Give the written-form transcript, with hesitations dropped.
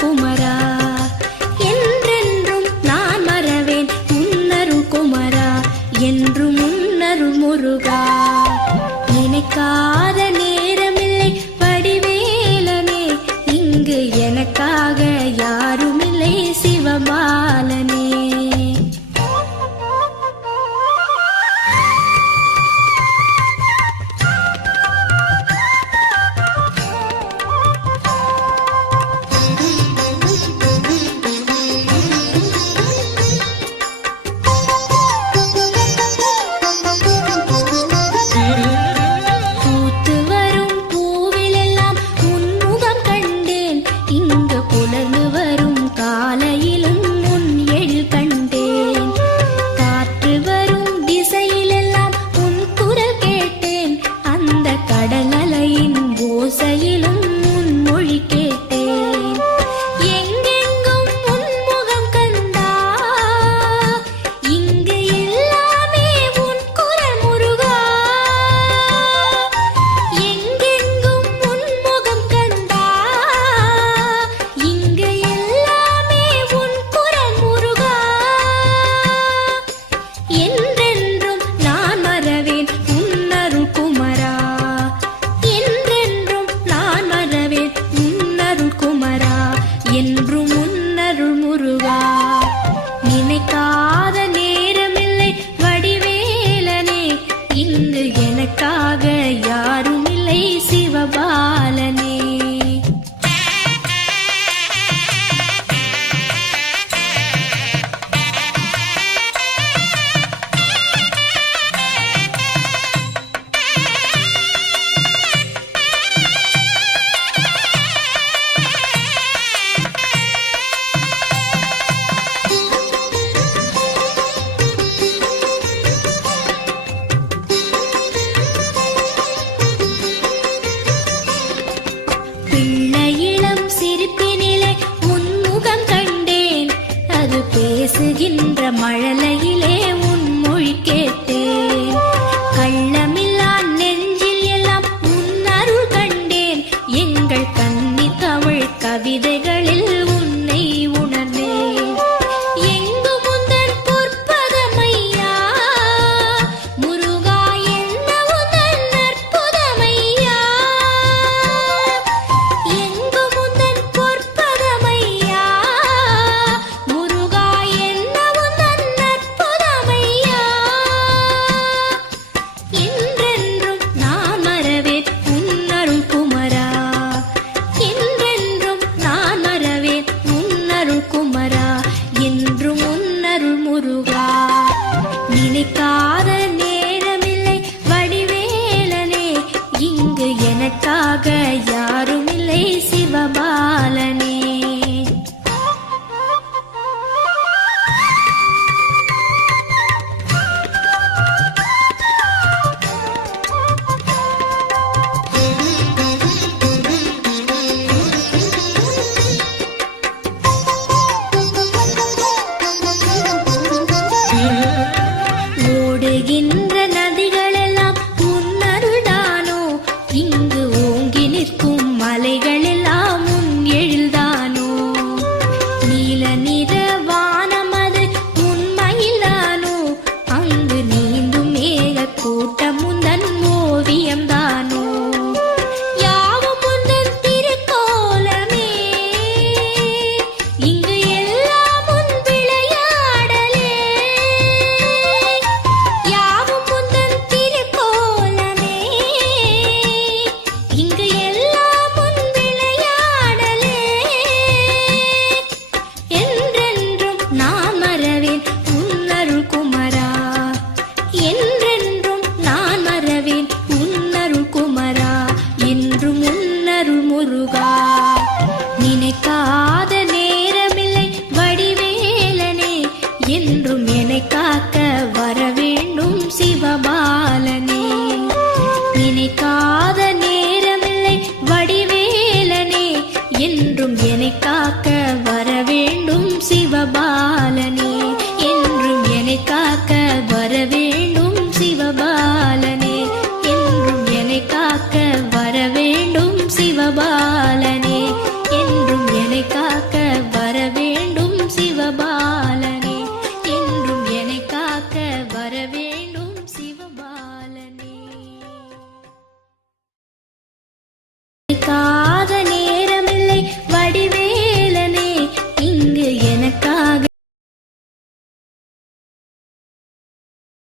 குமரா, என்றென்றும் நான் மறவேன் உன்னருள் குமரா, என்றும் உன்னருள் முருகா. நினைக்காத நேரமில்லை வடிவேலனே, இங்கு எனக்காக யாருமில்லை சிவபாலனே. நினைக்காத நேரமில்லை வடிவேலனே, இங்கு எனக்காக யாருமில்லை சிவபாலனே. பேசுகின்ற மழலையிலே உன் மொழி கேட்டேன், கள்ளமில்லா நெஞ்சில் எல்லாம் உன் அருள் கண்டேன், எங்கள் கன்னி தமிழ் கவிதைகளில் உன்னை உணர்ந்தேன். எங்கு முந்தன் பொற்பதமையா முருகா, என்ன உந்தன் அற்புதமையா, எங்கு முந்தன் பொற்பதமையா நினைக்காத நேரமில்லை வடிவேலனே, இங்கு எனக்காக யாருமில்லை சிவபாலனே. ஓடுகின்ற நதிகளெல்லாம் உன் அருள்தானோ, இங்கு ஓங்கி நிற்கும் மலைகளெல்லாம் உன் எழில்தானோ, நீல நிற வானமது உன் மயில்தானோ, அங்கு நீந்தும் மேக கூட்டம் உந்தன் ஓவியம்தானோ, யாவும் உந்தன் திருக்கோலமே, இங்கு எல்லாம் உன் விளையாடலே, யாவும் உந்தன் திருக்கோலமே, இங்கு எல்லாம் உன் விளையாடலே, என்றென்றும் நான் மறவேன் உன் அருள் குமரா, என்றென்றும் நான் மறவேன் உன் அருள் குமரா, என்றும் உன் அருள் முருகா.